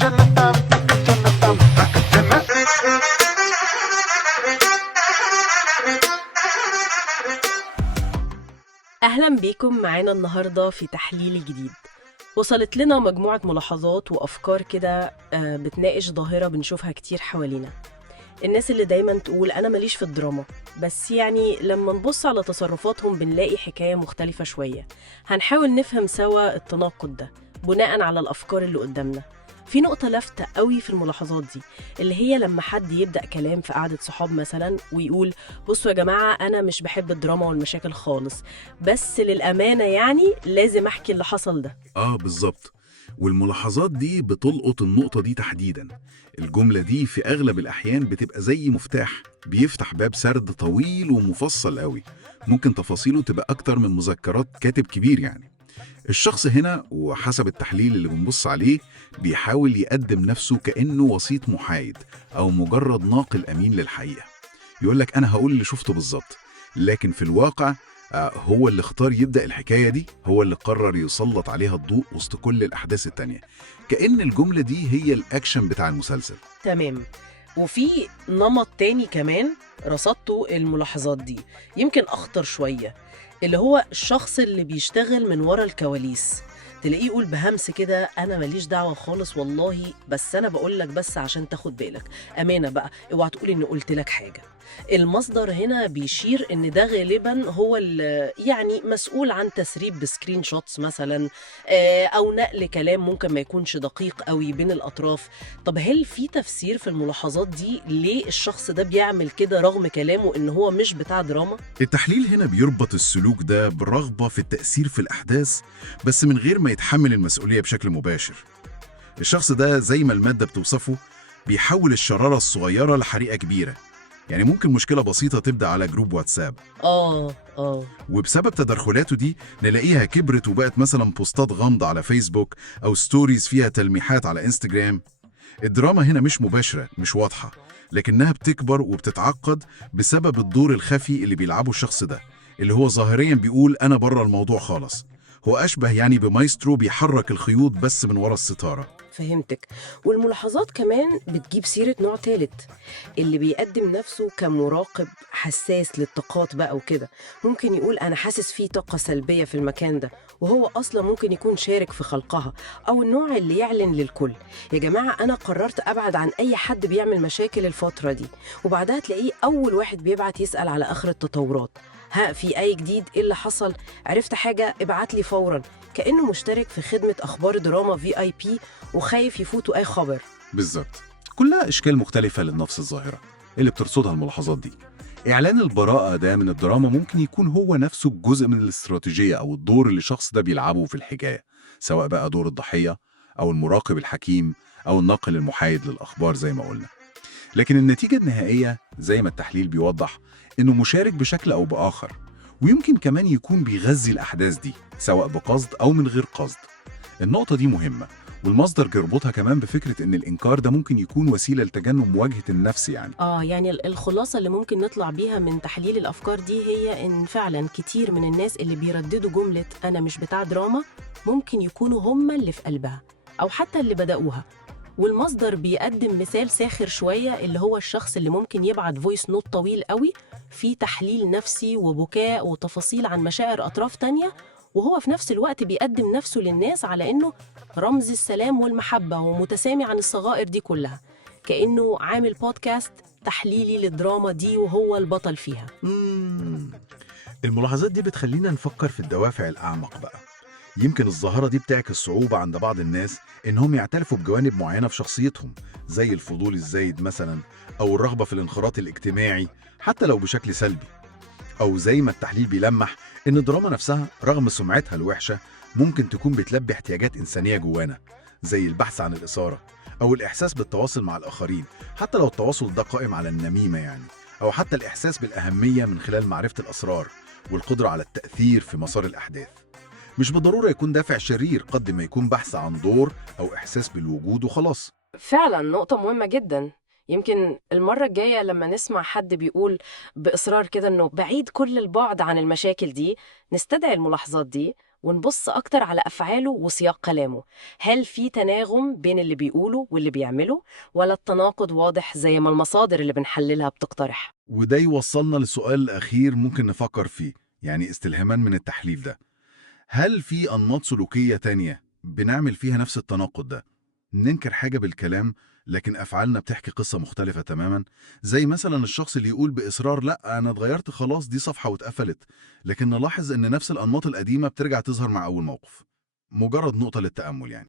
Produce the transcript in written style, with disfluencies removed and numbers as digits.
أهلا بيكم معانا النهاردة في تحليل جديد. وصلت لنا مجموعة ملاحظات وأفكار كده بتناقش ظاهرة بنشوفها كتير حوالينا. الناس اللي دايما تقول أنا ماليش في الدراما، بس يعني لما نبص على تصرفاتهم بنلاقي حكاية مختلفة شوية. هنحاول نفهم سوا التناقض ده بناء على الأفكار اللي قدامنا. في نقطة لافتة قوي في الملاحظات دي، اللي هي لما حد يبدأ كلام في قعدة صحاب مثلا ويقول بصوا يا جماعة أنا مش بحب الدراما والمشاكل خالص، بس للأمانة يعني لازم أحكي اللي حصل ده. بالظبط. والملاحظات دي بتلقط النقطة دي تحديداً. الجملة دي في أغلب الأحيان بتبقى زي مفتاح بيفتح باب سرد طويل ومفصل قوي، ممكن تفاصيله تبقى أكتر من مذكرات كاتب كبير يعني. الشخص هنا وحسب التحليل اللي بنبص عليه بيحاول يقدم نفسه كأنه وسيط محايد أو مجرد ناقل أمين للحقيقة. يقولك أنا هقول اللي شفته بالظبط، لكن في الواقع هو اللي اختار يبدأ الحكاية دي، هو اللي قرر يسلط عليها الضوء وسط كل الأحداث التانية، كأن الجملة دي هي الأكشن بتاع المسلسل. تمام. وفي نمط تاني كمان رصدته الملاحظات دي، يمكن أخطر شوية، اللي هو الشخص اللي بيشتغل من ورا الكواليس. تلاقيه يقول بهمس كده أنا ماليش دعوة خالص والله، بس أنا بقولك بس عشان تاخد بالك، أمانة بقى اوعى تقول إني قلت لك حاجة. المصدر هنا بيشير إن ده غالباً هو يعني مسؤول عن تسريب بسكرين شوتس مثلاً، أو نقل كلام ممكن ما يكونش دقيق قوي بين الأطراف. طب هل في تفسير في الملاحظات دي ليه الشخص ده بيعمل كده رغم كلامه إن هو مش بتاع دراما؟ التحليل هنا بيربط السلوك ده بالرغبة في التأثير في الأحداث، بس من غير ما يتحمل المسؤولية بشكل مباشر. الشخص ده زي ما المادة بتوصفه بيحول الشرارة الصغيرة لحريقة كبيرة. يعني ممكن مشكلة بسيطة تبدأ على جروب واتساب، وبسبب تدخلاته دي نلاقيها كبرت وبقت مثلا بوستات غامضة على فيسبوك أو ستوريز فيها تلميحات على انستجرام. الدراما هنا مش مباشرة، مش واضحة، لكنها بتكبر وبتتعقد بسبب الدور الخفي اللي بيلعبه الشخص ده، اللي هو ظاهريا بيقول أنا بره الموضوع خالص. هو أشبه يعني بمايسترو بيحرك الخيوط بس من ورا الستارة. فهمتك. والملاحظات كمان بتجيب سيرة نوع ثالث، اللي بيقدم نفسه كمراقب حساس للطاقات بقى وكده. ممكن يقول أنا حاسس فيه طاقة سلبية في المكان ده، وهو أصلا ممكن يكون شارك في خلقها. أو النوع اللي يعلن للكل يا جماعة أنا قررت أبعد عن أي حد بيعمل مشاكل الفترة دي، وبعدها تلاقيه أول واحد بيبعت يسأل على آخر التطورات. ها في أي جديد؟ إيه اللي حصل؟ عرفت حاجة؟ ابعت لي فوراً. كأنه مشترك في خدمة أخبار دراما VIP وخايف يفوتوا أي خبر. بالظبط. كلها أشكال مختلفة لنفس الظاهرة اللي بترصدها الملاحظات دي. إعلان البراءة ده من الدراما ممكن يكون هو نفسه جزء من الاستراتيجية أو الدور اللي الشخص ده بيلعبه في الحكاية، سواء بقى دور الضحية أو المراقب الحكيم أو الناقل المحايد للأخبار زي ما قلنا. لكن النتيجة النهائية زي ما التحليل بيوضح إنه مشارك بشكل أو بآخر، ويمكن كمان يكون بيغذي الأحداث دي سواء بقصد أو من غير قصد. النقطة دي مهمة، والمصدر بيربطها كمان بفكرة إن الإنكار ده ممكن يكون وسيلة لتجنب مواجهة النفس يعني. يعني الخلاصة اللي ممكن نطلع بيها من تحليل الأفكار دي هي إن فعلا كتير من الناس اللي بيرددوا جملة أنا مش بتاع دراما ممكن يكونوا هم اللي في قلبها أو حتى اللي بدأوها. والمصدر بيقدم مثال ساخر شوية، اللي هو الشخص اللي ممكن يبعت فويس نوت طويل قوي فيه تحليل نفسي وبكاء وتفاصيل عن مشاعر أطراف تانية، وهو في نفس الوقت بيقدم نفسه للناس على إنه رمز السلام والمحبة ومتسامي عن الصغائر دي كلها، كأنه عامل بودكاست تحليلي للدراما دي وهو البطل فيها. الملاحظات دي بتخلينا نفكر في الدوافع الأعمق بقى. يمكن الظاهرة دي بتعكس صعوبة عند بعض الناس إنهم يعترفوا بجوانب معينة في شخصيتهم، زي الفضول الزايد مثلا، أو الرغبة في الانخراط الاجتماعي حتى لو بشكل سلبي. أو زي ما التحليل بيلمح إن الدراما نفسها رغم سمعتها الوحشة ممكن تكون بتلبي احتياجات إنسانية جوانا، زي البحث عن الإثارة أو الإحساس بالتواصل مع الآخرين، حتى لو التواصل ده قائم على النميمة يعني، أو حتى الإحساس بالأهمية من خلال معرفة الأسرار والقدرة على التأثير في مسار الأحداث. مش بالضرورة يكون دافع شرير، قد ما يكون بحث عن دور أو إحساس بالوجود وخلاص. فعلا نقطة مهمة جدا. يمكن المرة الجاية لما نسمع حد بيقول بإصرار كده إنه بعيد كل البعد عن المشاكل دي، نستدعي الملاحظات دي ونبص أكتر على أفعاله وسياق كلامه. هل في تناغم بين اللي بيقوله واللي بيعمله، ولا التناقض واضح زي ما المصادر اللي بنحللها بتقترح؟ وده يوصلنا للسؤال الأخير ممكن نفكر فيه، يعني استلهاما من التحليل ده، هل في أنماط سلوكية تانية بنعمل فيها نفس التناقض ده؟ ننكر حاجة بالكلام لكن أفعالنا بتحكي قصة مختلفة تماما، زي مثلا الشخص اللي يقول بإصرار لأ أنا اتغيرت خلاص دي صفحة واتقفلت، لكن نلاحظ إن نفس الأنماط القديمة بترجع تظهر مع أول موقف. مجرد نقطة للتأمل يعني.